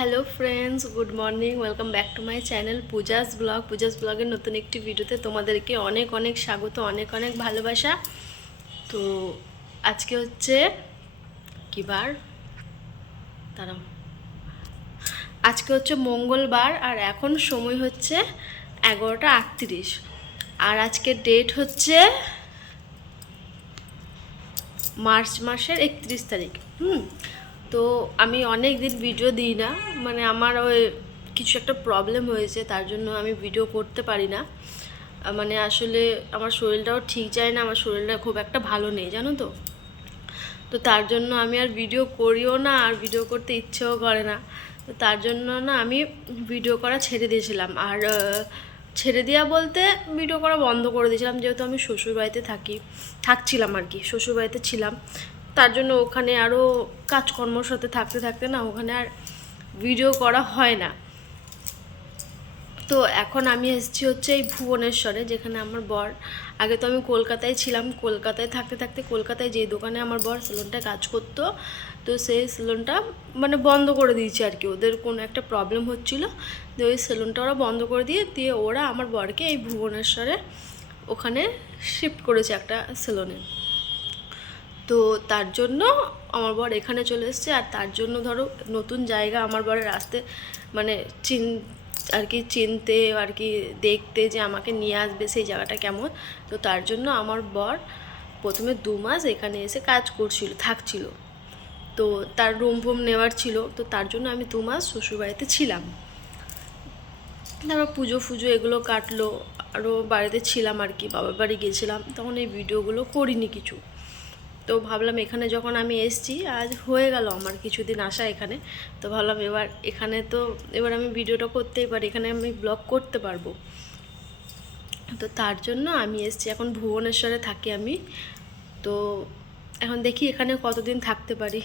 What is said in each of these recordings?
Hello friends, good morning. Welcome back to my channel Puja's ব্লগের নতুন একটি ভিডিওতে তোমাদেরকে অনেক অনেক স্বাগত, অনেক অনেক ভালোবাসা। তো আজকে হচ্ছে কী বার? দাঁড়াও, আজকে হচ্ছে মঙ্গলবার আর এখন সময় হচ্ছে 11:38 আর আজকের ডেট হচ্ছে মার্চ মাসের 31 তারিখ। তো আমি অনেক দিন ভিডিও দিই না, মানে আমার ওই কিছু একটা প্রবলেম হয়েছে, তার জন্য আমি ভিডিও করতে পারি না। মানে আসলে আমার শরীরটাও ঠিক যায় না, আমার শরীরটা খুব একটা ভালো নেই, জানো তো। তো তার জন্য আমি আর ভিডিও করিও না, আর ভিডিও করতে ইচ্ছেও করে না। তো তার জন্য না আমি ভিডিও করা ছেড়ে দিয়েছিলাম। আর ছেড়ে দেওয়া বলতে ভিডিও করা বন্ধ করে দিয়েছিলাম, যেহেতু আমি শ্বশুরবাড়িতে থাকছিলাম আর কি, শ্বশুরবাড়িতে ছিলাম। তার জন্য ওখানে আরও কাজকর্মর সাথে থাকতে থাকতে না ওখানে আর ভিডিও করা হয় না। তো এখন আমি এসেছি হচ্ছে এই ভুবনেশ্বরে, যেখানে আমার বর। আগে তো আমি কলকাতায় ছিলাম, কলকাতায় থাকতে থাকতে কলকাতায় যে দোকানে আমার বর সেলুনটা কাজ করতো, তো সেই সেলুনটা মানে বন্ধ করে দিয়েছে আর কি। ওদের কোনো একটা প্রবলেম হচ্ছিল, তো ওই সেলুনটা ওরা বন্ধ করে দিয়ে ওরা আমার বরকে এই ভুবনেশ্বরে ওখানে শিফট করেছে একটা সেলুনে। তো তার জন্য আমার বর এখানে চলে এসছে। আর তার জন্য ধরো নতুন জায়গা আমার বরের আসতে মানে চিনতে আর কি, দেখতে যে আমাকে নিয়ে আসবে সেই জায়গাটা কেমন। তো তার জন্য আমার বর প্রথমে 2 মাস এখানে এসে কাজ থাকছিল। তো তার রুম ফুম নেওয়ার ছিল, তো তার জন্য আমি 2 মাস শ্বশুরবাড়িতে ছিলাম। তারপর পুজো ফুজো এগুলো কাটলো, আরও বাড়িতে ছিলাম আর কি, বাবার বাড়ি গেছিলাম, তখন এই ভিডিওগুলো করিনি কিছু। তো ভাবলাম এখানে যখন আমি এসেছি, আজ হয়ে গেল আমার কিছুদিন আসা এখানে, তো ভাবলাম এবার আমি ভিডিওটা করতেই পারি, এখানে আমি ব্লগ করতে পারবো। তো তার জন্য আমি এসেছি, এখন ভুবনেশ্বরে থাকি আমি। তো এখন দেখি এখানে কতদিন থাকতে পারি,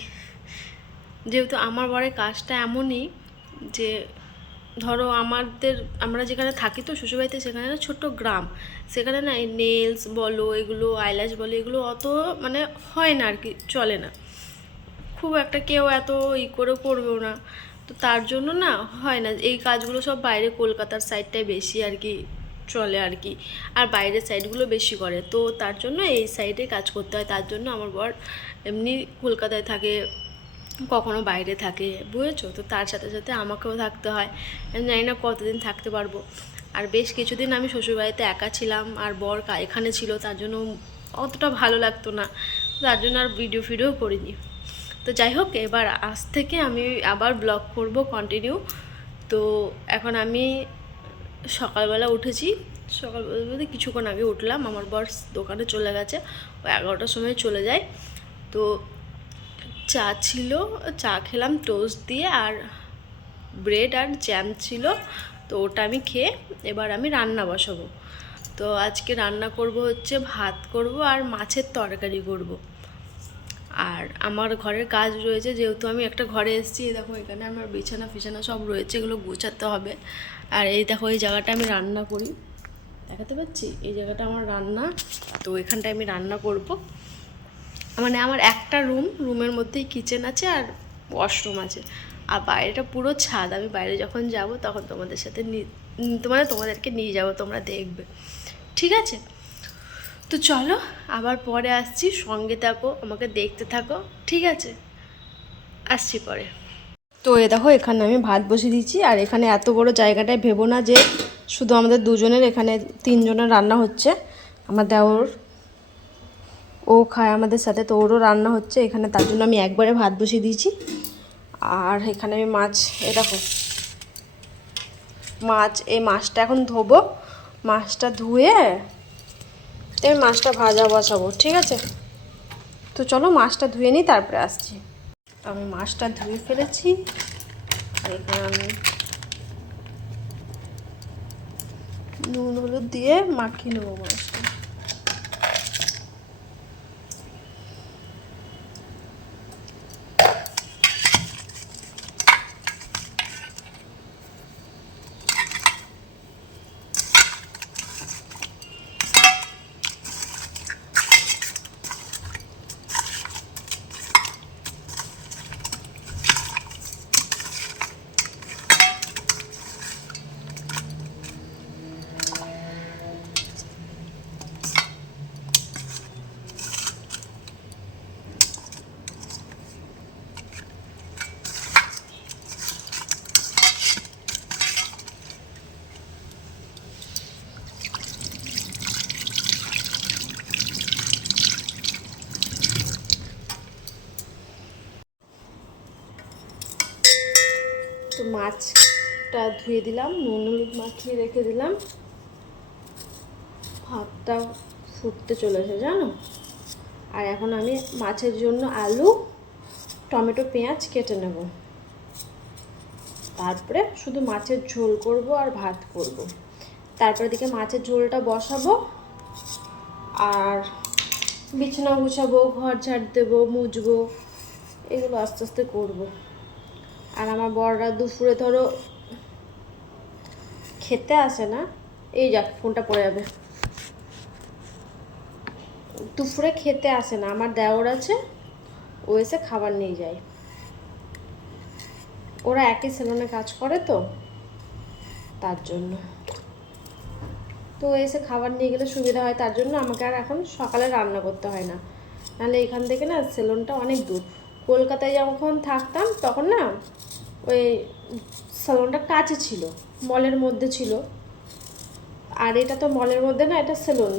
যেহেতু আমার বরের কাজটা এমনই যে ধরো আমরা যেখানে থাকি তো শ্বশুরবাড়িতে, সেখানে না ছোট্ট গ্রাম, সেখানে না এই নেলস বলো, এগুলো আইল্যাশ বলো, এগুলো অত মানে হয় না আর কি, চলে না খুব একটা, কেউ এত করে করবেও না। তো তার জন্য না হয় না, এই কাজগুলো সব বাইরে কলকাতার সাইডটাই বেশি আর কি চলে আর কি, আর বাইরের সাইডগুলো বেশি করে। তো তার জন্য এই সাইডে কাজ করতে হয়। তার জন্য আমার বর এমনি কলকাতায় থাকে, কখনো বাইরে থাকে, বুঝেছো। তো তার সাথে সাথে আমাকেও থাকতে হয়, জানি না কতদিন থাকতে পারবো। আর বেশ কিছুদিন আমি শ্বশুরবাড়িতে একা ছিলাম, আর বর এখানে ছিল, তার জন্য অতটা ভালো লাগতো না, তার জন্য আর ভিডিও করিনি। তো যাই হোক, এবার আজ থেকে আমি আবার ব্লগ করব কন্টিনিউ। তো এখন আমি সকালবেলা উঠেছি, সকালবেলা বলতে কিছুক্ষণ আগে উঠলাম, আমার বর দোকানে চলে গেছে, ও 11টার সময় চলে যায়। তো চা ছিল, চা খেলাম টোস্ট দিয়ে, আর ব্রেড আর জ্যাম ছিল, তো ওটা আমি খেয়ে এবার আমি রান্না বসাবো। তো আজকে রান্না করব হচ্ছে ভাত করব আর মাছের তরকারি করব। আর আমার ঘরের কাজ রয়েছে, যেহেতু আমি একটা ঘরে এসেছি, এই দেখো এখানে আমার বিছানা ফিছানা সব রয়েছে, এগুলো গোছাতে হবে। আর এই দেখো এই জায়গাটা আমি রান্না করি, দেখাতে পাচ্ছি, এই জায়গাটা আমার রান্না। তো এখানটায় আমি রান্না করব, মানে আমার একটা রুমের মধ্যেই কিচেন আছে আর ওয়াশরুম আছে, আর বাইরেটা পুরো ছাদ। আমি বাইরে যখন যাব তখন তোমাদেরকে নিয়ে যাব, তোমরা দেখবে, ঠিক আছে। তো চলো আবার পরে আসছি, সঙ্গে থাকো, আমাকে দেখতে থাকো, ঠিক আছে, আসছি পরে। তো এ দেখো এখানে আমি ভাত বসিয়ে দিচ্ছি, আর এখানে এত বড় জায়গাটায় ভেবো না যে শুধু আমাদের দুজনের, এখানে 3 জনের রান্না হচ্ছে। আমার দেওর ও খায় আমাদের সাথে, তো ওরও রান্না হচ্ছে এখানে, তার জন্য আমি একবারে ভাত বসিয়ে দিয়েছি। আর এখানে আমি মাছ, দেখো এই মাছটা এখন ধোবো, মাছটা ধুয়ে আমি মাছটা ভাজা বসাবো, ঠিক আছে। তো চলো মাছটা ধুয়ে নিই, তারপরে আসছি। আমি মাছটা ধুয়ে ফেলেছি, এখানে আমি নুন হলুদ দিয়ে মাখিয়ে নেবো মাছটা। তো মাছটা ধুয়ে দিলাম, নুন হলুদ মাখিয়ে রেখে দিলাম। ভাতটা ফুটতে চলেছে জানো। আর এখন আমি মাছের জন্য আলু টমেটো পেঁয়াজ কেটে নেব, তারপরে শুধু মাছের ঝোল করব আর ভাত করব। তারপরে দিকে মাছের ঝোলটা বসাবো আর বিছানা গুছাবো, ঘর ঝাড় দেবো, মুছবো, এগুলো আস্তে আস্তে করবো। আর আমার বড়রা দুপুরে ধরো খেতে আসে না, এই যাক ফোনটা পড়ে যাবে, দুপুরে খেতে আসে না, আমার দেওর আছে, ও এসে খাবার নিয়ে যায়। ওরা একই সেলুনে কাজ করে তো তার জন্য, তো এসে খাবার নিয়ে গেলে সুবিধা হয়, তার জন্য আমাকে আর এখন সকালে রান্না করতে হয় না। নাহলে এখান থেকে না সেলুনটা অনেক দূর। কলকাতায় যখন থাকতাম তখন না ওই সেলুনটা কাছে ছিল, মলের মধ্যে ছিল। আর এটা তো মলের মধ্যে না, এটা সেলুন,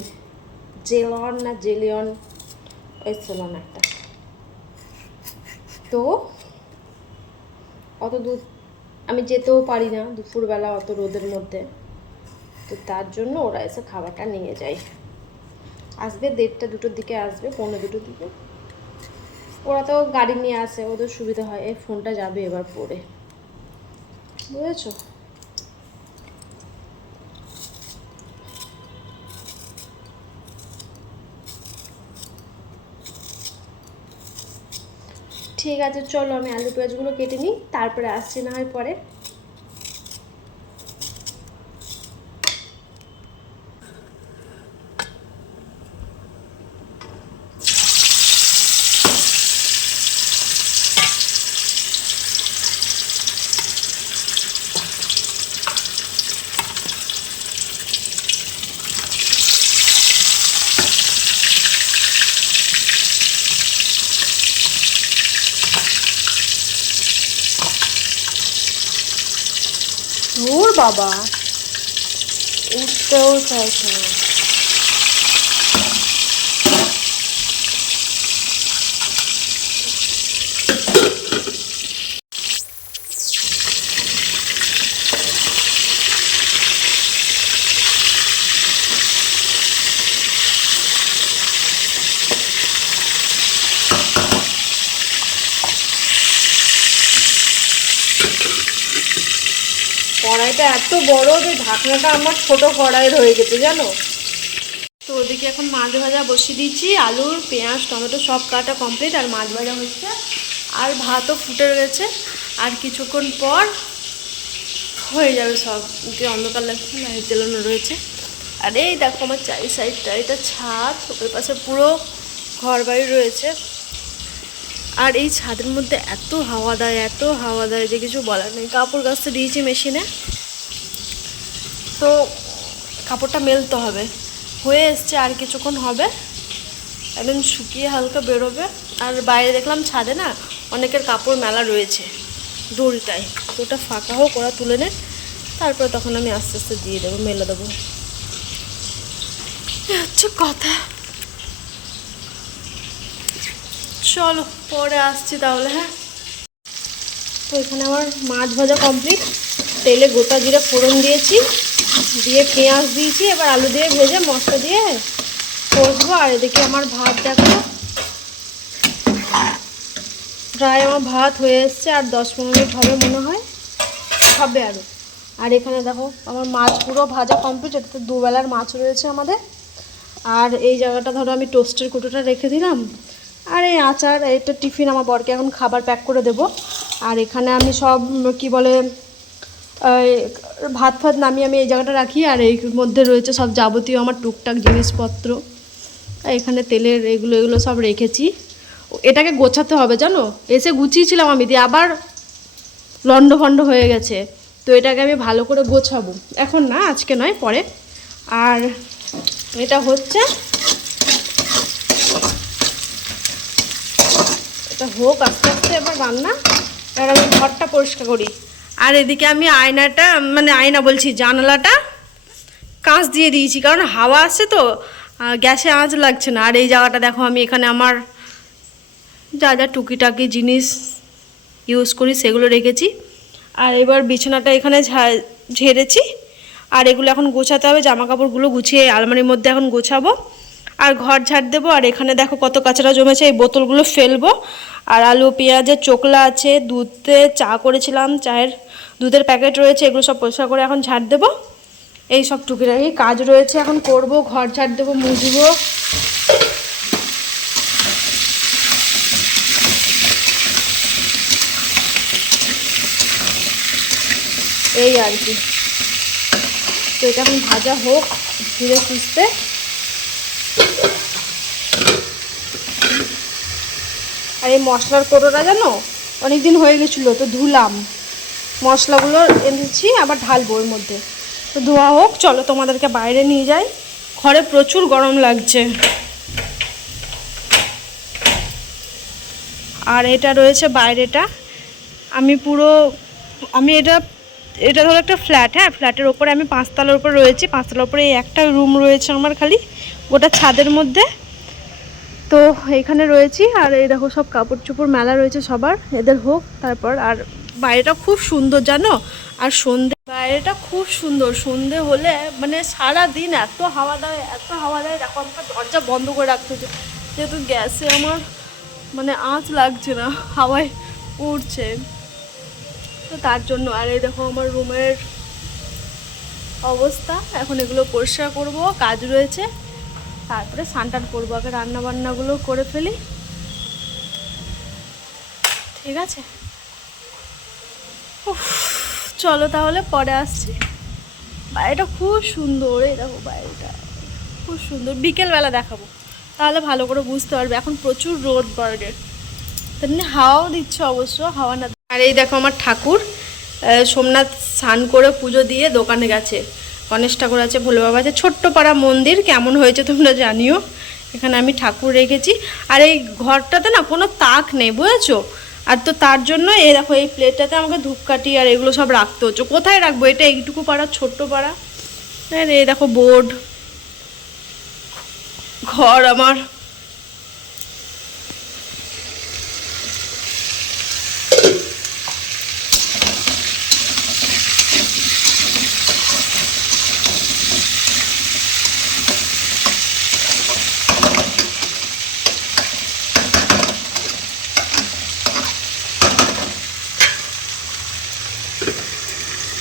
জেলন না জেলিয়ন, ওই সেলুন একটা। তো অত দূর আমি যেতেও পারি না দুপুরবেলা অত রোদের মধ্যে, তো তার জন্য ওরা এসে খাবারটা নিয়ে যায়। আসবে 1:30 2টোর দিকে আসবে, 1:45 দিকে। ওরা তো গাড়ি নিয়ে আসে, ওদের সুবিধা হয়। এই ফোনটা যাবে এবার পড়ে, বুঝেছো? ঠিক আছে চলো, আমি আলু পেঁয়াজগুলো কেটে নিই, তারপরে আসছি না হয় পরে। ধুর বাবা, উঠতেও চাইছে না। কড়াইটা এত বড় যে ঢাকনাটা আমার ছোট কড়াই হয়ে গেছে জানো। তো ওদিকে এখন মাছ ভাজা বসিয়ে দিয়েছি, আলুর পেঁয়াজ টমেটো সব কাটা কমপ্লিট, আর মাছ ভাজা হচ্ছে, আর ভাতও ফুটে গেছে। আর কিছুক্ষণ পর হয়ে যাবে সব। অন্ধকার লাগছে, লাইট জ্বালানো রয়েছে। আর এই দেখো আমার চারি সাইডটা, এটা ছাদ, ওই পাশে পুরো ঘর বাড়ি রয়েছে। আর এই ছাদের মধ্যে এত হাওয়া দেয়, এত হাওয়া দেয় যে কিছু বলার নেই। কাপড় কাচতে দিয়েছি মেশিনে, তো কাপড়টা মেলতে হবে, হয়ে এসছে, আর কিছুক্ষণ হবে, একদম শুকিয়ে হালকা বেরোবে। আর বাইরে দেখলাম ছাদে না অনেকের কাপড় মেলা রয়েছে দড়িটায়, তো ওটা ফাঁকা হোক, ওরা তুলে নেয়, তারপরে তখন আমি আস্তে আস্তে দিয়ে দেবো, মেলে দেবো, হচ্ছে কথা। চলো পরে আসছি তাহলে। হ্যাঁ, তো এখানে আমার মাছ ভাজা কমপ্লিট, তেলে গোটা জিরে ফোড়ন দিয়েছি, দিয়ে পেঁয়াজ দিয়েছি, এবার আলু দিয়ে ভেজে মশলা দিয়ে কষবো। আর এদিকে আমার ভাত দেখো প্রায় আমার ভাত হয়ে এসছে, আর 10-15 মিনিট হবে মনে হয়, হবে আরও। আর এখানে দেখো আমার মাছ পুরো ভাজা কমপ্লিট, এটাতে দুবেলার মাছ রয়েছে আমাদের। আর এই জায়গাটা ধরো আমি টোস্টের কুটোটা রেখে দিলাম, আর এই আচার, এটা টিফিন আমার বরকে এখন খাবার প্যাক করে দেব। আর এখানে আমি সব কি বলে ভাত ফাত নামিয়ে আমি এই জায়গাটা রাখি, আর এই মধ্যে রয়েছে সব যাবতীয় আমার টুকটাক জিনিসপত্র। এখানে তেলের এগুলো সব রেখেছি। এটাকে গোছাতে হবে জানো, এসে গুছিয়েছিলাম আমি, দিয়ে আবার লন্ডভন্ড হয়ে গেছে, তো এটাকে আমি ভালো করে গোছাবো, এখন না, আজকে নয়, পরে। আর এটা হচ্ছে, এটা হোক আস্তে আস্তে এবার রান্না, এবার আমি ঘরটা পরিষ্কার করি। আর এদিকে আমি আয়নাটা, মানে আয়না বলছি, জানালাটা কাঁচ দিয়ে দিয়েছি, কারণ হাওয়া আসছে তো, গ্যাসে আঁচ লাগছে না। আর এই জায়গাটা দেখো, আমি এখানে আমার যা যা টুকিটাকি জিনিস ইউজ করি সেগুলো রেখেছি। আর এবার বিছানাটা এখানে ঝেড়েছি, আর এগুলো এখন গোছাতে হবে। জামা কাপড়গুলো গুছিয়ে আলমারির মধ্যে এখন গোছাবো, আর ঘর ঝাড় দেবো। আর এখানে দেখো কত কাঁচড়া জমেছে, এই বোতলগুলো ফেলবো। আর আলু পেঁয়াজের চোকলা আছে, দুধে চা করেছিলাম, চায়ের দুধের প্যাকেট রয়েছে, এগুলো সব পরিষ্কার করে এখন ঝাড় দেবো। এই সব টুকিটাকি কাজ রয়েছে, এখন করব। ঘর ঝাড় দেবো, মুছবো। এই আর কি। তো এটা এখন ভাজা হোক ধীরে সুস্থে। আর এই মশলার কোটোটা জানো অনেকদিন হয়ে গেছিলো, তো ধুলাম, মশলাগুলো এনেছি আবার ঢালবো ওর মধ্যে। তো ধোয়া হোক, চলো তোমাদেরকে বাইরে নিয়ে যাই। ঘরে প্রচুর গরম লাগছে। আর এটা রয়েছে বাইরেটা। আমি এটা ধরো একটা ফ্ল্যাট, হ্যাঁ, ফ্ল্যাটের ওপরে আমি 5 তলার উপরে রয়েছি। 5 তলার উপরে একটা রুম রয়েছে আমার, খালি গোটা ছাদের মধ্যে। তো এইখানে রয়েছি। আর এই দেখো সব কাপড় চোপড় মেলা রয়েছে সবার, এদের হোক তারপর। আর বাইরেটা খুব সুন্দর জানো। আর বাইরেটা খুব সুন্দর, সন্ধে হলে মানে সারা দিন এত হাওয়া দেয়, এত হাওয়া দেয়। দেখো আমাকে দরজা বন্ধ করে রাখতে হচ্ছে, যেহেতু গ্যাসে আমার মানে আঁচ লাগছে না, হাওয়ায় উড়ছে, তো তার জন্য। আর এই দেখো আমার রুমের অবস্থা। এখন এগুলো পরিষ্কার করব, কাজ রয়েছে, তারপরে স্নান করবো। আগে রান্নাবান্নাগুলো করে ফেলি, ঠিক আছে? চলো তাহলে পরে আসছি। বাইরেটা খুব সুন্দর, এই দেখো বাইরেটা খুব সুন্দর। বিকেলবেলা দেখাবো, তাহলে ভালো করে বুঝতে পারবে। এখন প্রচুর রোদ বাইরে, তেমনি হাওয়াও দিচ্ছে অবশ্য, হাওয়া না। আর এই দেখো আমার ঠাকুর, সোমনাথ স্নান করে পুজো দিয়ে দোকানে গেছে। গণেশ ঠাকুর আছে, ভোলে বাবা আছে। ছোট্ট পাড়া মন্দির, কেমন হয়েছে তোমরা জানিও। এখানে আমি ঠাকুর রেখেছি। আর এই ঘরটাতে না কোনো তাক নেই, বুঝেছো? আর তো তার জন্য এই দেখো এই প্লেটটাতে আমাকে ধূপকাঠি আর এগুলো সব রাখতে হচ্ছে। কোথায় রাখবো? এটা এইটুকু পাড়া, ছোট্ট পাড়া। আর এই দেখো বোর্ড, ঘর আমার।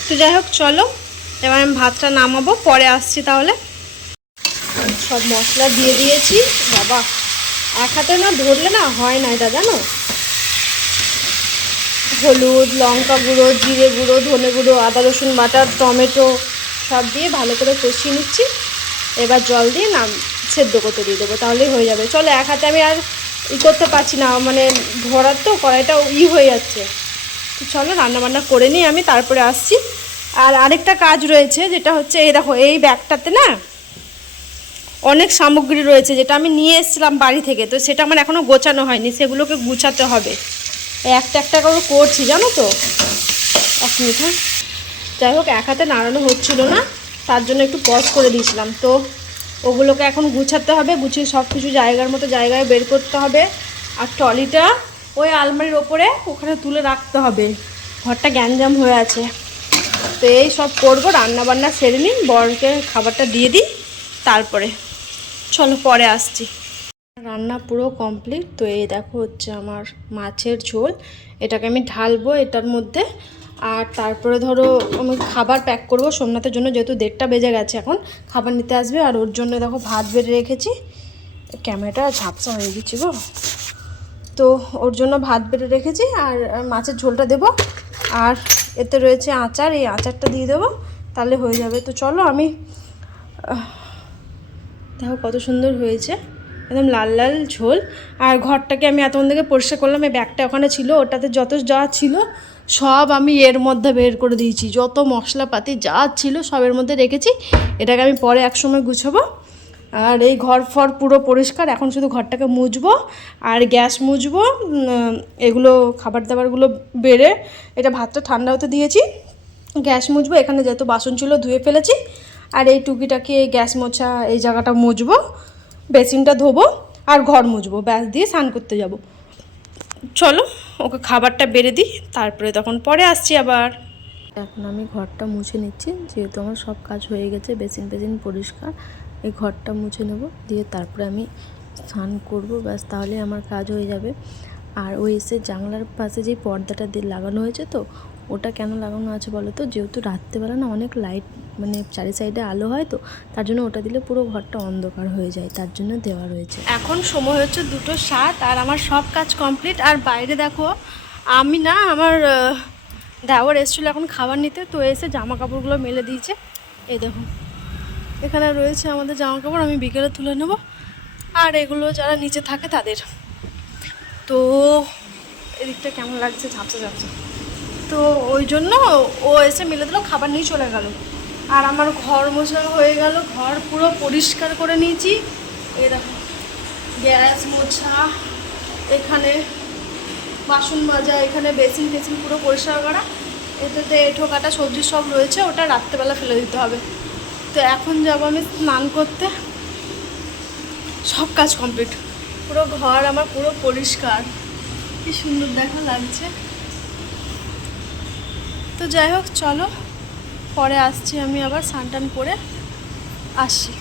তো যাই হোক, চলো এবার আমি ভাতটা নামাবো, পরে আসছি তাহলে। সব মশলা দিয়ে দিয়েছি। বাবা, এক হাতে না ধরলে না হয় না এটা, জানো। হলুদ, লঙ্কা গুঁড়ো, জিরে গুঁড়ো, ধনে গুঁড়ো, আদা রসুন বাটা, টমেটো সব দিয়ে ভালো করে কষিয়ে নিচ্ছি। এবার জল দিয়ে সেদ্ধ করতে দিয়ে দেবো, তাহলেই হয়ে যাবে। চলো, এক হাতে আমি আর করতে পারছি না, মানে ধরার তো কড়াইটা হয়ে যাচ্ছে। তো চলো রান্নাবান্না করে নিই আমি, তারপরে আসছি। আর আরেকটা কাজ রয়েছে, যেটা হচ্ছে এই দেখো এই ব্যাগটাতে না অনেক সামগ্রী রয়েছে, যেটা আমি নিয়ে এসেছিলাম বাড়ি থেকে। তো সেটা আমার এখনও গোছানো হয়নি, সেগুলোকে গুছাতে হবে। একটা একটা করে করছি, জানো তো। 1 মিনিট, হ্যাঁ। যাই হোক, এক হাতে নাড়ানো হচ্ছিল না, তার জন্য একটু পজ করে দিয়েছিলাম। তো ওগুলোকে এখন গুছাতে হবে, গুছিয়ে সব কিছু জায়গার মতো জায়গায় বের করতে হবে। আর ট্রলিটা ওই আলমারির ওপরে ওখানে তুলে রাখতে হবে, ঘরটা গ্যাঞ্জাম হয়ে আছে। তো এই সব করবো, রান্নাবান্না সেরে নিই, বরকে খাবারটা দিয়ে দিই, তারপরে চলো পরে আসছি। রান্না পুরো কমপ্লিট। তো এই দেখো হচ্ছে আমার মাছের ঝোল, এটাকে আমি ঢালবো এটার মধ্যে। আর তারপরে ধরো আমি খাবার প্যাক করব সোমনাথের জন্য, যেহেতু 1:30 বেজে গেছে, এখন খাবার নিতে আসবে। আর ওর জন্য দেখো ভাত বেড়ে রেখেছি। ক্যামেরাটা ঝাপসা হয়ে গেছি গো। তো ওর জন্য ভাত বেড়ে রেখেছি, আর মাছের ঝোলটা দেবো। আর এতে রয়েছে আচার, এই আচারটা দিয়ে দেবো, তাহলে হয়ে যাবে। তো চলো আমি, দেখো কত সুন্দর হয়েছে, একদম লাল লাল ঝোল। আর ঘরটাকে আমি এতক্ষণ থেকে পরিষ্কার করলাম। এই ব্যাগটা ওখানে ছিল, ওটাতে যত যা ছিল সব আমি এর মধ্যে বের করে দিয়েছি। যত মশলাপাতি যা ছিল সবের মধ্যে রেখেছি। এটাকে আমি পরে একসময় গুছাবো। আর এই ঘর ফর পুরো পরিষ্কার। এখন শুধু ঘরটাকে মুছবো আর গ্যাস মুছবো, এগুলো খাবার দাবারগুলো বেড়ে, এটা ভাতটা ঠান্ডা হতে দিয়েছি, গ্যাস মুছবো। এখানে যেহেতু বাসন ছিল ধুয়ে ফেলেছি। আর এই টুকিটাকে গ্যাস মোছা, এই জায়গাটা মুছবো, বেসিনটা ধোবো, আর ঘর মুছবো, ব্যাস দিয়ে স্নান করতে যাব। চলো ওকে খাবারটা বেড়ে দিই, তারপরে তখন পরে আসছি আবার। এখন আমি ঘরটা মুছে নিচ্ছি, যেহেতু আমার সব কাজ হয়ে গেছে, বেসিন টেসিন পরিষ্কার। এই ঘরটা মুছে নেব, দিয়ে তারপরে আমি স্নান করব, ব্যাস তাহলে আমার কাজ হয়ে যাবে। আর ওই এসে জানলার পাশে যেই পর্দাটা দিয়ে লাগানো হয়েছে, তো ওটা কেন লাগানো আছে বলো তো, যেহেতু রাত্রেবেলা না অনেক লাইট মানে চারি সাইডে আলো হয়, তো তার জন্য ওটা দিলে পুরো ঘরটা অন্ধকার হয়ে যায়, তার জন্য দেওয়া রয়েছে। এখন সময় হচ্ছে 2:07 আর আমার সব কাজ কমপ্লিট। আর বাইরে দেখো, আমি না আমার দেওয়ার এসেছিলো এখন খাবার নিতে, তো এসে জামা কাপড়গুলো মেলে দিয়েছে। এই দেখো এখানে রয়েছে আমাদের জামা কাপড়, আমি বিকেলে তুলে নেব। আর এগুলো যারা নিচে থাকে তাদের। তো এদিকটা কেমন লাগছে, ঝাপসা ঝাপসা, তো ওই জন্য ও এসে মেলে দিল, খাবার নিয়ে চলে গেল। আর আমার ঘর মোছা হয়ে গেল, ঘর পুরো পরিষ্কার করে নিয়েছি। এই দেখো গ্যাস মোছা, এখানে বাসন মাজা, এখানে বেসিন টেসিন পুরো পরিষ্কার করা। এটাতে এঁঠো কাটা সবজি সব রয়েছে, ওটা রাত্রেবেলা ফেলে দিতে হবে। তো এখন যাবো আমি স্নান করতে। সব কাজ কমপ্লিট, পুরো ঘর আমার পুরো পরিষ্কার, কি সুন্দর দেখা লাগছে। তো যাই হোক, চলো পরে আসছি, আমি আবার স্নান টান করে আসি।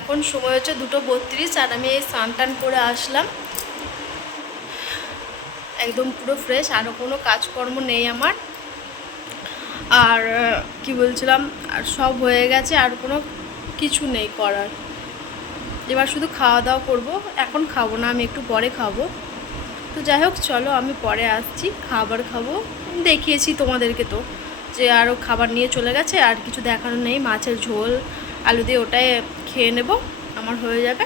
এখন সময় হচ্ছে 2:32 আর আমি এই স্নান টান করে আসলাম, একদম পুরো ফ্রেশ, আরও কোনো কাজকর্ম নেই আমার। আর কি বলছিলাম, আর সব হয়ে গেছে, আর কোনো কিছু নেই করার। এবার শুধু খাওয়া দাওয়া করবো, এখন খাবো না, আমি একটু পরে খাবো। তো যাই হোক চলো, আমি পরে আসছি, খাবার খাবো। দেখিয়েছি তোমাদেরকে তো যে আরও খাবার নিয়ে চলে গেছে, আর কিছু দেখানো নেই। মাছের ঝোল আলু দিয়ে ওটাই খেয়ে নেব, আমার হয়ে যাবে।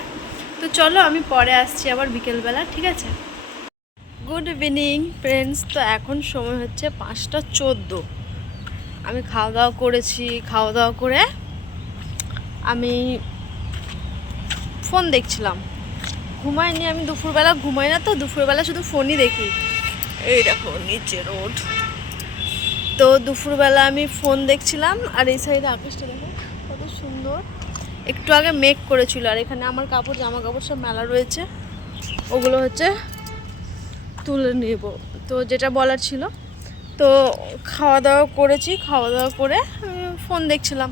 তো চলো আমি পরে আসছি আবার বিকেলবেলা, ঠিক আছে? Good evening friends. তো এখন সময় হচ্ছে 5:14। আমি খাওয়া দাওয়া করেছি, খাওয়া দাওয়া করে আমি ফোন দেখছিলাম, ঘুমাইনি। আমি দুপুরবেলা ঘুমাই না, তো দুপুরবেলা শুধু ফোনই দেখি। এই দেখো নিচে রোড, তো দুপুরবেলা আমি ফোন দেখছিলাম। আর এই সাইডে আকাশটা দেখো কত সুন্দর, একটু আগে মেঘ করেছিল। আর এখানে আমার কাপড় জামা কাপড় সব মেলা রয়েছে, ওগুলো হচ্ছে তুলে নেব। তো যেটা বলার ছিল, তো খাওয়া দাওয়া করেছি, খাওয়া দাওয়া করে ফোন দেখছিলাম।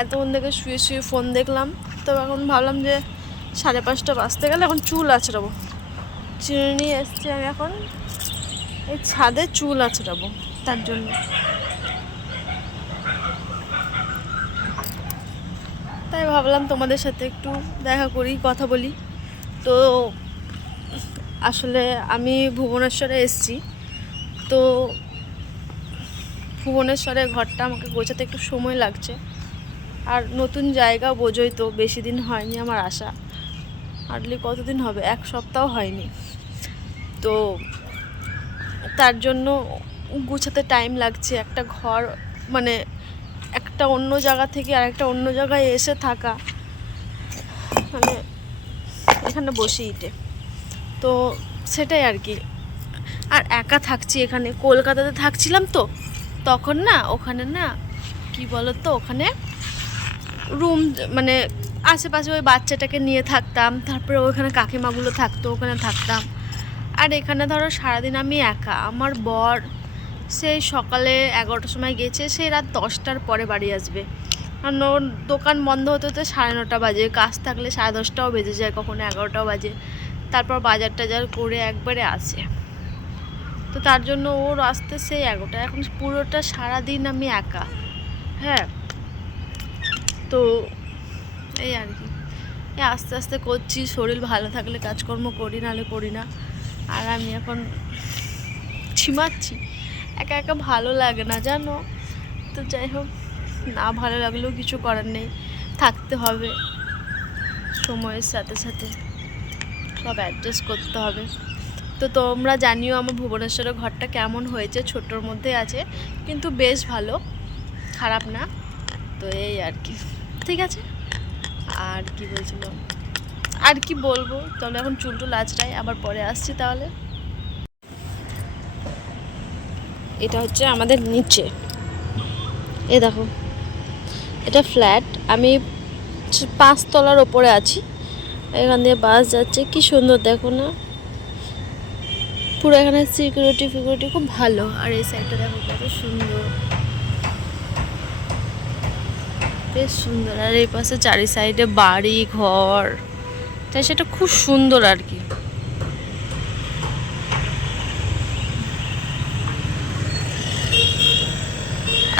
এতক্ষণ থেকে শুয়ে শুয়ে ফোন দেখলাম। তো এখন ভাবলাম যে 5:30 বাজতে গেলে এখন চুল আঁচড়াবো। চিনি নিয়ে এসছি আমি এখন এই ছাদে চুল আঁচড়াবো, তার জন্য। তাই ভাবলাম তোমাদের সাথে একটু দেখা করি, কথা বলি। তো আসলে আমি ভুবনেশ্বরে এসেছি, তো ভুবনেশ্বরে ঘরটা আমাকে গোছাতে একটু সময় লাগছে। আর নতুন জায়গা বোঝোই তো, বেশি দিন হয়নি আমার আসা, হার্ডলি কতদিন হবে, 1 সপ্তাহ হয়নি। তো তার জন্য গুছাতে টাইম লাগছে। একটা ঘর মানে একটা অন্য জায়গা থেকে আর একটা অন্য জায়গায় এসে থাকা, মানে এখানে বসে ইটে, তো সেটাই আর কি। আর একা থাকছি এখানে, কলকাতাতে থাকছিলাম তো তখন না, ওখানে না কি বলো তো, ওখানে রুম মানে আশেপাশে ওই বাচ্চাটাকে নিয়ে থাকতাম, তারপরে ওখানে কাকিমাগুলো থাকতো, ওখানে থাকতাম। আর এখানে ধরো সারাদিন আমি একা, আমার বর সেই সকালে 11টার সময় গেছে, সেই রাত 10টার পরে বাড়ি আসবে। আর দোকান বন্ধ হতে হতে 9:30 বাজে, কাজ থাকলে 10:30টাও বেজে যায়, কখনো 11টাও বাজে। তারপর বাজার টাজার করে একবারে আসে, তো তার জন্য ওর আসতে সেই 11টা। এখন পুরোটা সারাদিন আমি একা, হ্যাঁ। তো এই আর কি, আস্তে আস্তে করছি, শরীর ভালো থাকলে কাজকর্ম করি, নাহলে করি না। আর আমি এখন ঝিমাচ্ছি, একা একা ভালো লাগে না জানো। তো যাই হোক, না ভালো লাগলেও কিছু করার নেই, থাকতে হবে, সময়ের সাথে সাথে সব অ্যাডজাস্ট করতে হবে। তো তোমরা জানিও আমার ভুবনেশ্বরের ঘরটা কেমন হয়েছে, ছোটোর মধ্যে আছে কিন্তু বেশ ভালো, খারাপ না। তো এই আর কি, ঠিক আছে। আর কি বলছিলাম, আর কি বলবো, তাহলে এখন চুলটু লাচড়াই, আবার পরে আসছি তাহলে। এটা হচ্ছে আমাদের নিচে, এ দেখো এটা ফ্ল্যাট, আমি 5 তলার ওপরে আছি। এখান দিয়ে বাস যাচ্ছে, কি সুন্দর দেখো না। পুরো এখানে সিকিউরিটি খুব ভালো। আর এই সাইডটা দেখো কত সুন্দর, বেশ সুন্দর। আর এই পাশে চারি সাইডে বাড়ি ঘর, তাই সেটা খুব সুন্দর আর কি।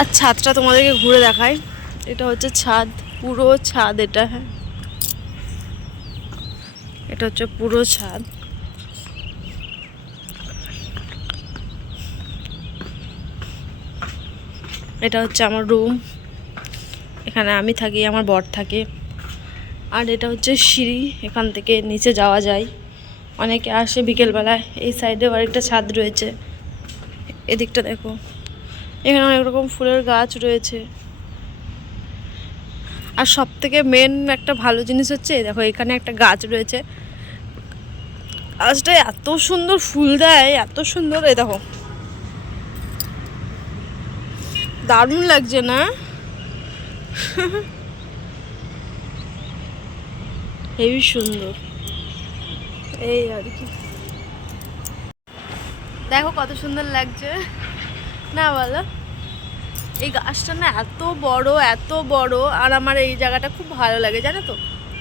আর ছাদটা তোমাদেরকে ঘুরে দেখাই। এটা হচ্ছে ছাদ, পুরো ছাদ এটা। হ্যাঁ, এটা হচ্ছে পুরো ছাদ। এটা হচ্ছে আমার রুম, এখানে আমি থাকি, আমার বর থাকে। আর এটা হচ্ছে সিঁড়ি, এখান থেকে নিচে যাওয়া যায়। অনেকে আসে বিকেলবেলায়। এই সাইডে আরেকটা ছাদ রয়েছে, এদিকটা দেখো, এখানে অনেক রকম ফুলের গাছ রয়েছে। আর সব থেকে মেন একটা ভালো জিনিস হচ্ছে, দেখো এখানে একটা গাছ রয়েছে, গাছটা এত সুন্দর ফুল দেয়, এত সুন্দর। এই দেখো, দারুণ লাগছে না? হেবি সুন্দর। এই আর কি, দেখো কত সুন্দর লাগছে না বলো? এই গাছটা না এত বড়, এত বড়। আর আমার এই জায়গাটা খুব ভালো লাগে, জানো তো,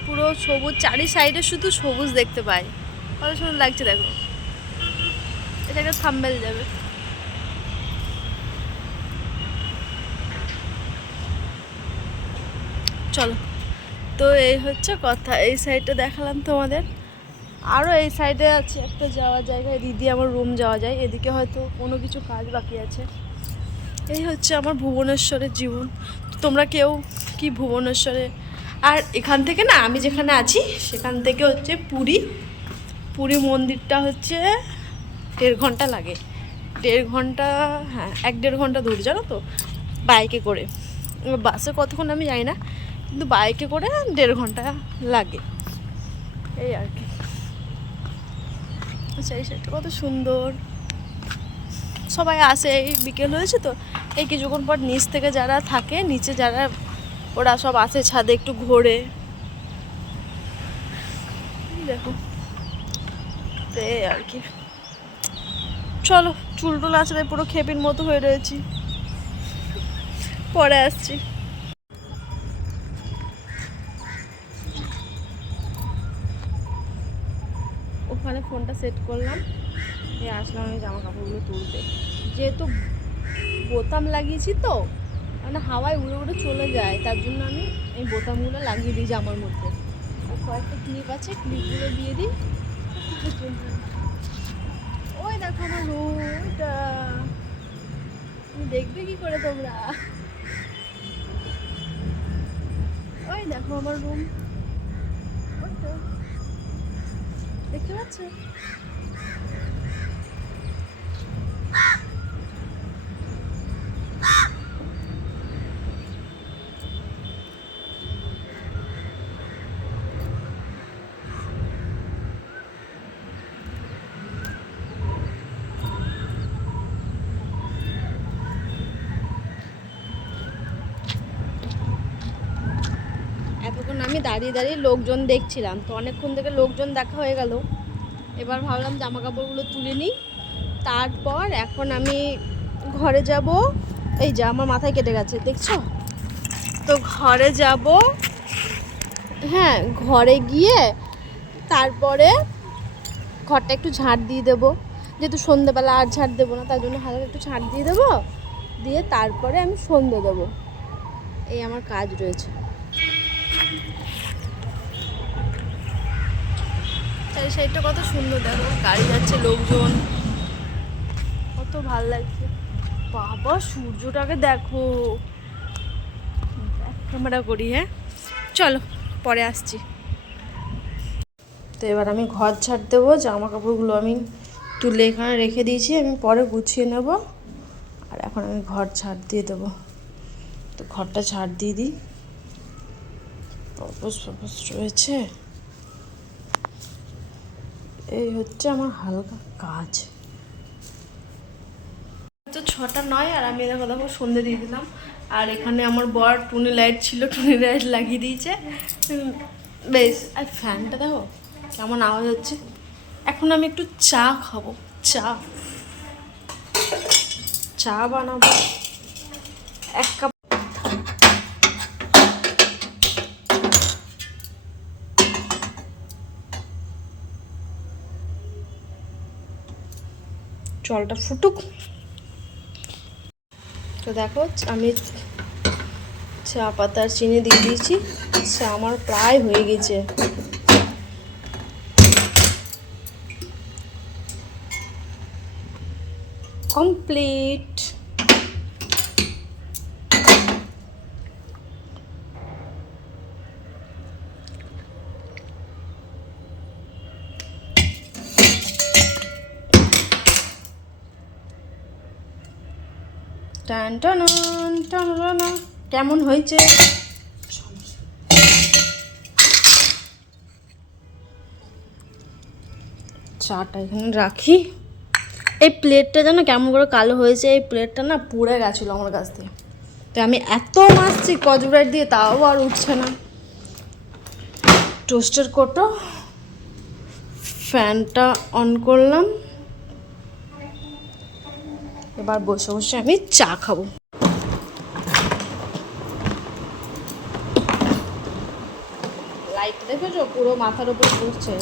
পুরো সবুজ, চারি সাইডে শুধু সবুজ দেখতে পাই। কত সুন্দর লাগছে দেখো। এটাকে থাম্বেল যাবে। চলো, তো এই হচ্ছে কথা। এই সাইডটা দেখালাম তোমাদের। আরও এই সাইডে আছে একটা যাওয়ার জায়গা, দিদি আমার রুম যাওয়া যায়। এদিকে হয়তো কোনো কিছু কাজ বাকি আছে। এই হচ্ছে আমার ভুবনেশ্বরের জীবন। তোমরা কেউ কি ভুবনেশ্বরে? আর এখান থেকে না, আমি যেখানে আছি সেখান থেকে হচ্ছে পুরী মন্দিরটা হচ্ছে 1.5 ঘন্টা লাগে। 1.5 ঘন্টা, হ্যাঁ 1-1.5 ঘন্টা দূর, জানো তো, বাইকে করে। বাসে কতক্ষণ আমি জানি না, কিন্তু বাইকে করে 1.5 ঘন্টা লাগে, এই আর কি। আচ্ছা, এই সাইডটা কত সুন্দর। সবাই আসে, এই বিকেল হয়েছে তো, এই কিছুক্ষণ পর নিচ থেকে যারা থাকে, নিচে যারা, ওরা সব আসে ছাদে একটু ঘোরে। দেখো, তো এই আর কি। চলো, চুল টুল আসলে পুরো খেপির মতো হয়ে রয়েছি, পরে আসছি। ওখানে ফোনটা সেট করলাম, এই আসলাম আমি জামা কাপড়গুলো তুলতে। যেহেতু বোতাম লাগিয়েছি তো, মানে হাওয়ায় উড়ে উড়ে চলে যায়, তার জন্য আমি এই বোতামগুলো লাগিয়ে দিই জামার মধ্যে। আর কয়েকটা ক্লিপ আছে, ক্লিপগুলো দিয়ে দিই। ওই দেখো আমার রুমটা, দেখবে কি করে তোমরা? ওই দেখো আমার রুম, দেখতে পাচ্ছ? এতক্ষণ আমি দাঁড়িয়ে দাঁড়িয়ে লোকজন দেখছিলাম, তো অনেকক্ষণ থেকে লোকজন দেখা হয়ে গেল। এবার ভাবলাম জামা কাপড়গুলো তুলে নিই, তারপর এখন আমি ঘরে যাব। এই যে আমার মাথায় কেটে গেছে, দেখছো তো? ঘরে যাব, হ্যাঁ ঘরে গিয়ে তারপরে ঘরটা একটু ঝাড় দিয়ে দেবো, যেহেতু সন্ধ্যেবেলা আর ঝাড় দেবো না, তার জন্য হালকা একটু ঝাড় দিয়ে দেবো, দিয়ে তারপরে আমি সন্ধ্যে দেবো। এই আমার কাজ রয়েছে। চারি সাইডটা কত সুন্দর, দেখো গাড়ি যাচ্ছে, লোকজন, কত ভাল লাগছে। বাবা সূর্যটাকে দেখো, ক্যামেরা করি। হ্যাঁ চলো, পরে আসছি। তো এবার আমি ঘর ঝাড় দেবো, জামা কাপড়গুলো আমি তুলে এখানে রেখে দিয়েছি, আমি পরে গুছিয়ে নেব। আর এখন আমি ঘর ঝাড় দিয়ে দেবো, তো ঘরটা ঝাড় দিয়ে দিই। অবস রয়েছে, এই হচ্ছে আমার হালকা কাজ। তো 6টা 9, আর আমি দেখো দেখো সন্ধ্যে দিয়ে দিলাম। আর এখানে আমার বর টুনি লাইট ছিল, টুনি লাইট লাগিয়ে দিয়েছে বেশ। আর ফ্যানটা দেখো কেমন আওয়াজ হচ্ছে। এখন আমি একটু চা খাবো। চা চা বানাবো 1 কাপ। জলটা ফুটুক। তো দেখো আমি চা পাতা আর চিনি দিয়ে দিয়েছি, চা আমার প্রায় হয়ে গেছে। কমপ্লিট। টান টান টান টান। কেমন হয়েছে? চাটা এখানে রাখি। এই প্লেটটা যেন কেমন করে কালো হয়েছে, এই প্লেটটা না পুড়ে গেছিলো আমার কাছ দিয়ে। তো আমি এত মাছছি কচব্রাইট দিয়ে, তাও আর উঠছে না। টোস্টার কোটো, ফ্যানটা অন করলাম, এবার বসে বসে আমি চা খাবো। লাইট দেখেছো পুরো মাথার উপর পড়ছে।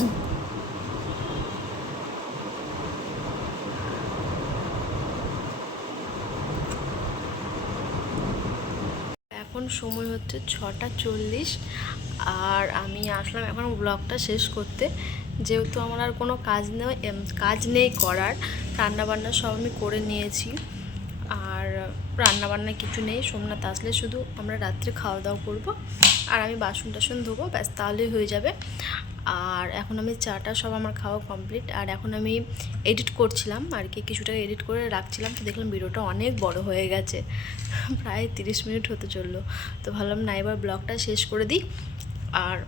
এখন সময় হচ্ছে 6:40 আর আমি আসলাম এখন ব্লগটা শেষ করতে। যেহেতু আমার আর কোনো কাজ নেই করার, রান্নাবান্না সব আমি করে নিয়েছি। আর রান্নাবান্না কিছু নেই, সোমনাথ আসলে শুধু আমরা রাত্রে খাওয়া দাওয়া করবো আর আমি বাসন টাসন ধোবো, ব্যাস তাহলেই হয়ে যাবে। আর এখন আমি চাটা সব আমার খাওয়া কমপ্লিট। আর এখন আমি এডিট করছিলাম আর কি, কিছুটা এডিট করে রাখছিলাম। তো দেখলাম ভিডিওটা অনেক বড় হয়ে গেছে, প্রায় 30 মিনিট হতে চললো। তো ভাবলাম না এবার ব্লগটা শেষ করে দিই। আর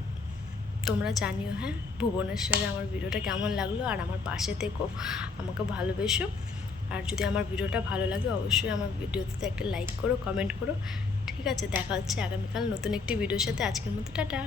তোমরা জানিও হ্যাঁ ভুবনেশ্বরে আমার ভিডিওটা কেমন লাগলো, আর আমার পাশে থেকো, আমাকে ভালোবেসো। আর যদি আমার ভিডিওটা ভালো লাগে অবশ্যই আমার ভিডিওতে একটা লাইক করো, কমেন্ট করো। ঠিক আছে, দেখা হচ্ছে আগামীকাল নতুন একটি ভিডিওর সাথে। আজকের মতো টাটা।